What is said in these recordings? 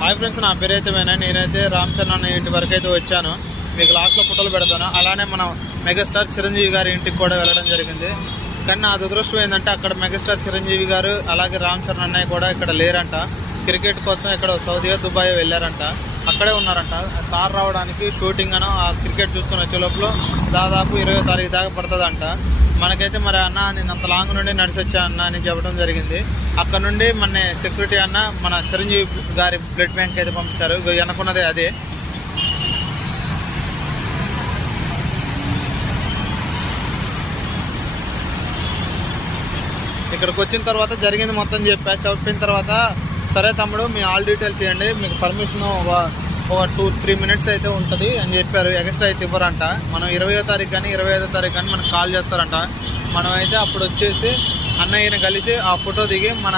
Hi friends, నా పేరు అయితే వినయ్. నేనైతే రామ్ చరణ్ అన్న ఇంటి వరకు అయితే వచ్చాను. మీకు లాస్ట్లో ఫోటోలు పెడతాను. అలానే మన మెగాస్టార్ చిరంజీవి గారి ఇంటికి కూడా వెళ్ళడం జరిగింది. కానీ నా దురదృష్టం ఏంటంటే అక్కడ మెగాస్టార్ చిరంజీవి గారు అలాగే రామ్ చరణ్ అన్నయ్య కూడా ఇక్కడ లేరంట. క్రికెట్ కోసం ఇక్కడ సౌదీ దుబాయ్ వెళ్ళారంట. అక్కడే ఉన్నారంట. సార్ రావడానికి షూటింగ్ అనో ఆ క్రికెట్ చూసుకొని వచ్చే లోపల దాదాపు 20వ తారీఖు దాకా పడుతుందంట. మనకైతే మరి అన్న నేను అంత లాంగ్ నుండి నడిచి వచ్చా అన్న అని చెప్పడం జరిగింది. అక్కడ నుండి మన సెక్యూరిటీ అన్న మన చిరంజీవి గారి బ్లడ్ బ్యాంక్ అయితే పంపించారు. వెనకున్నదే అదే. ఇక్కడికి వచ్చిన తర్వాత జరిగింది మొత్తం చెప్పిన తర్వాత సరే తమ్ముడు మీ ఆల్ డీటెయిల్స్ ఇవ్వండి, మీకు పర్మిషన్ ఒక 2-3 మినిట్స్ అయితే ఉంటుంది అని చెప్పారు. ఎక్స్ట్రా అయితే ఇవ్వరంట. మనం 20వ తారీఖు కానీ 25వ తారీఖు కానీ మనకు కాల్ చేస్తారంట. మనం అయితే అప్పుడు వచ్చేసి అన్నయ్యని కలిసి ఆ ఫోటో దిగి మన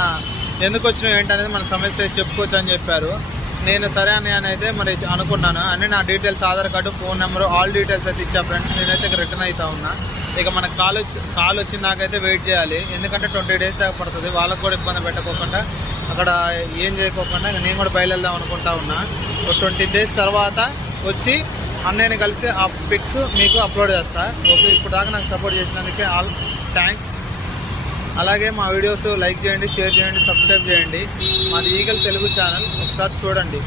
ఎందుకు వచ్చినావు ఏంటనేది మన సమస్య చెప్పుకోవచ్చు అని చెప్పారు. నేను సరే అని అయితే మరి అనుకున్నాను. అన్నీ నా details Aadhaar card phone number all details అయితే ఇచ్చా ఫ్రెండ్స్. నేనైతే రిటర్న్ అవుతా ఉన్నా. ఇక మనకు కాల్ వచ్చిన దాకైతే వెయిట్ చేయాలి. ఎందుకంటే 20 డేస్ దాకా పడుతుంది. వాళ్ళకు కూడా ఇబ్బంది పెట్టకోకుండా అక్కడ ఏం చేయకోకుండా నేను కూడా బయలుదేరదాం అనుకుంటా ఉన్నా. 20 డేస్ తర్వాత వచ్చి అన్నయ్యని కలిసి ఆ పిక్స్ మీకు అప్లోడ్ చేస్తా. ఓకే, ఇప్పుడు దాకా నాకు సపోర్ట్ చేసినందుకే ఆల్ థ్యాంక్స్. అలాగే మా వీడియోస్ లైక్ చేయండి, షేర్ చేయండి, సబ్స్క్రైబ్ చేయండి. మాది ఈగల్ తెలుగు ఛానల్ ఒకసారి చూడండి.